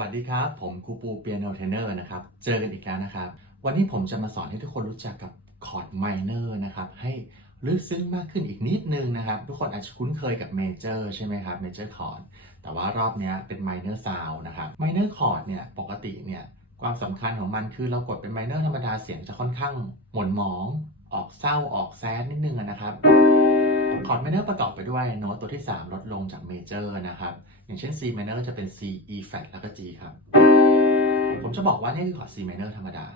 วัสดีครับ ผมครูปูเปียโนเทนเนอร์นะครับ เจอกันอีกแล้วนะครับ วันนี้ผมจะมาสอนให้ทุกคนรู้จักกับคอร์ดไมเนอร์นะครับ ให้ลึกซึ้งมากขึ้นอีกนิดนึงนะครับ ทุกคนอาจจะคุ้นเคยกับเมเจอร์ใช่ไหมครับเมเจอร์คอร์ดแต่ว่ารอบนี้เป็นไมเนอร์ซาวนะครับไมเนอร์คอร์ดเนี่ยปกติเนี่ยความสำคัญของมันคือเรากดเป็นไมเนอร์ธรรมดาเสียงจะค่อนข้างหม่นหมอง ออกเศร้าออกแซดนิดนึงนะครับ คอร์ดไมเนอร์ประกอบไปด้วยโน้ตตัวที่ 3 ลดลงจากเมเจอร์นะครับ อย่างเช่น C minor จะเป็น C E flat แล้วก็ G ครับ ผมจะบอกว่านี่คือคอร์ด C minor ธรรมดา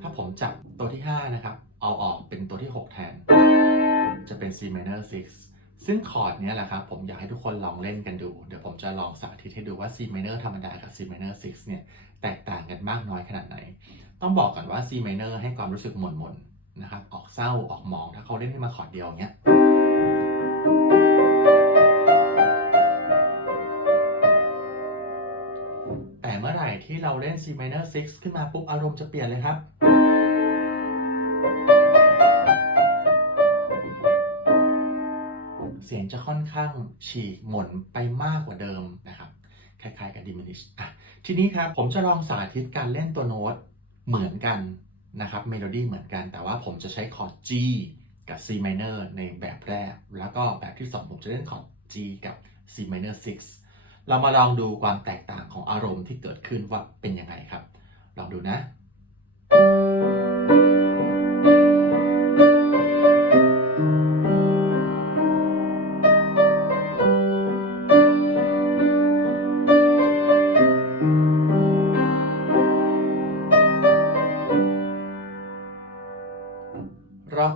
ถ้าผมจับตัวที่ 5 นะครับ เอาออกเป็นตัวที่ 6 แทน จะเป็น C minor 6 ซึ่งคอร์ดนี้แหละครับ ผมอยากให้ทุกคนลองเล่นกันดู เดี๋ยวผมจะลองสาธิตให้ดูว่า C minor ธรรมดากับ C minor 6 เนี่ย แตกต่างกันมากน้อยขนาดไหน ต้องบอกก่อนว่า C minor ให้ความรู้สึกหม่นๆ นะครับ ออกเศร้าออกหมองถ้าเขาเล่นขึ้นมาคอร์ดเดียวงเงี้ยแต่เมื่อไหร่ที่เราเล่น C minor 6 ขึ้นมาปุ๊บอารมณ์จะเปลี่ยนเลยครับเสียงจะค่อนข้างฉีกหม่นไปมากกว่าเดิมนะครับคล้ายๆกับ diminish อะทีนี้ครับผมจะลองสาธิตการเล่นตัวโน้ตเหมือนกัน นะครับเมโลดี้เหมือนกันแต่ว่าผมจะใช้คอร์ด G กับ C minor ในแบบแรก แล้วก็แบบที่ 2 ผมจะเล่นคอร์ด G กับ C minor 6 เรามาลองดูความแตกต่างของอารมณ์ที่เกิดขึ้นว่าเป็นยังไงครับ ลองดูนะ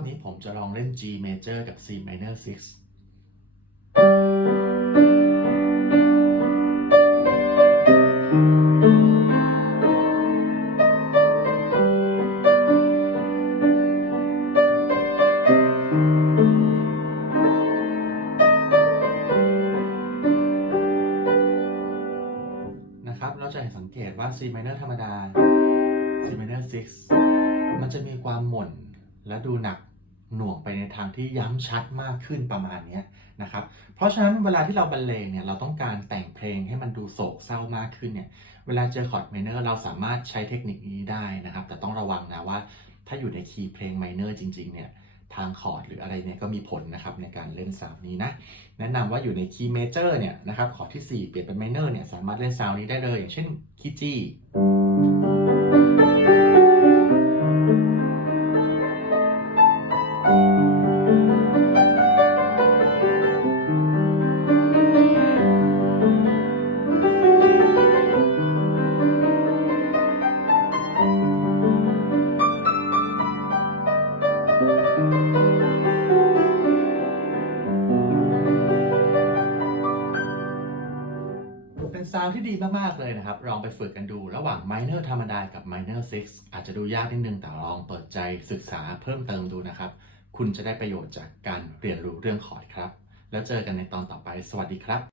นี้ผมจะลองเล่น G major กับ C minor 6นะครับเราจะเห็นสังเกตว่า C minor ธรรมดา C minor 6 มันจะมีความหม่นและดูหนัก หน่วงไปในทางที่ย้ำชัดมากขึ้นประมาณนี้นะครับ เพราะฉะนั้นเวลาที่เราบรรเลงเนี่ยเราต้องการแต่งเพลงให้มันดูโศกเศร้ามากขึ้นเนี่ยเวลาเจอคอร์ดไมเนอร์เราสามารถใช้เทคนิคนี้ได้นะครับ แต่ต้องระวังนะว่า ถ้าอยู่ในคีย์เพลงไมเนอร์จริงๆเนี่ยทางคอร์ดหรืออะไรเนี่ยก็มีผลนะครับในการเล่นซาวนี้นะแนะนำว่าอยู่ในคีย์เมเจอร์เนี่ยนะครับคอร์ดที่ 4 เปลี่ยนเป็นไมเนอร์เนี่ยสามารถเล่นซาวนี้ได้เลย อย่างเช่นคีย์จี เป็นซาวที่ดีมากๆเลยนะครับ ลองไปฝึกกันดูระหว่าง minor ธรรมดากับ minor 6อาจจะดูยากนิดนึงแต่ลองเปิดใจศึกษาเพิ่มเติมดูนะครับ คุณจะได้ประโยชน์จากการเรียนรู้เรื่องคอร์ดครับ แล้วเจอกันในตอนต่อไป สวัสดีครับ